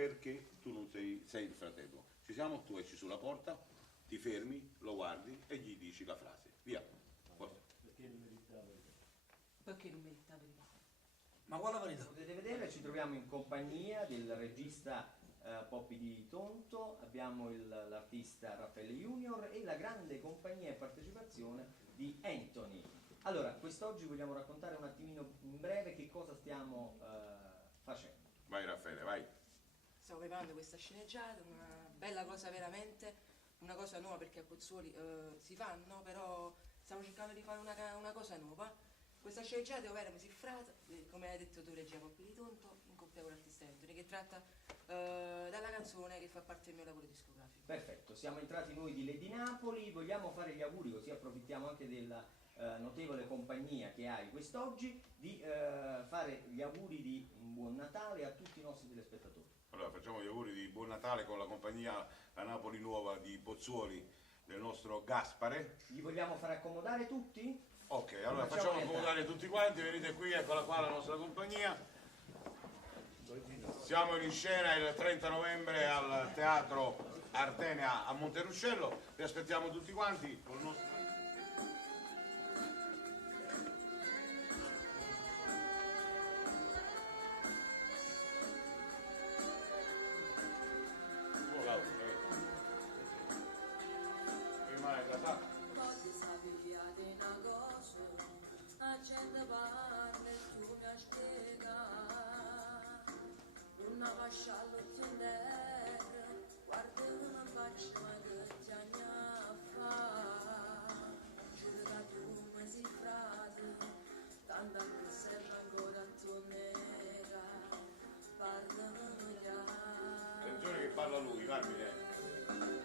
perché tu non sei il fratello. Ci siamo, tu esci sulla porta, ti fermi, lo guardi e gli dici la frase. Via. Perché non merita la verità? Perché non merita la verità? Ma quale verità? Potete vedere, ci troviamo in compagnia del regista Poppi di Tonto, abbiamo l'artista Raffaele Junior e la grande compagnia e partecipazione di Anthony. Allora, quest'oggi vogliamo raccontare un attimino in breve che cosa stiamo facendo. Vai Raffaele, vai. Stiamo preparando questa sceneggiata, una bella cosa veramente, una cosa nuova perché a Pozzuoli si fanno, però stiamo cercando di fare una cosa nuova. Questa sceneggiata è vera mesifrata, come hai detto tu, regia Poppi di Tonto, in coppia con l'artista Anthony, che tratta dalla canzone che fa parte del mio lavoro discografico. Perfetto, siamo entrati noi di Lady Napoli, vogliamo fare gli auguri, così approfittiamo anche della notevole compagnia che hai quest'oggi, di fare gli auguri di un buon Natale a tutti i nostri telespettatori. Allora facciamo gli auguri di buon Natale con la compagnia La Napoli Nuova di Pozzuoli, del nostro Gaspare. Li vogliamo fare accomodare tutti? Ok, allora facciamo accomodare tutti quanti, venite qui, eccola qua la nostra compagnia. Siamo in scena il 30 novembre al Teatro Artenea a Monteruscello, vi aspettiamo tutti quanti con il nostro... Prima è da sa. Voglio sapere una cosa, a gente parla e tu mi spiega. Una vasciallo zendera, guarda una faccia ma che ti fa. Giuro che tu mi sei frate, tanto che serve ancora a tua nera. Parlami Attenzione che parla lui, Carmine.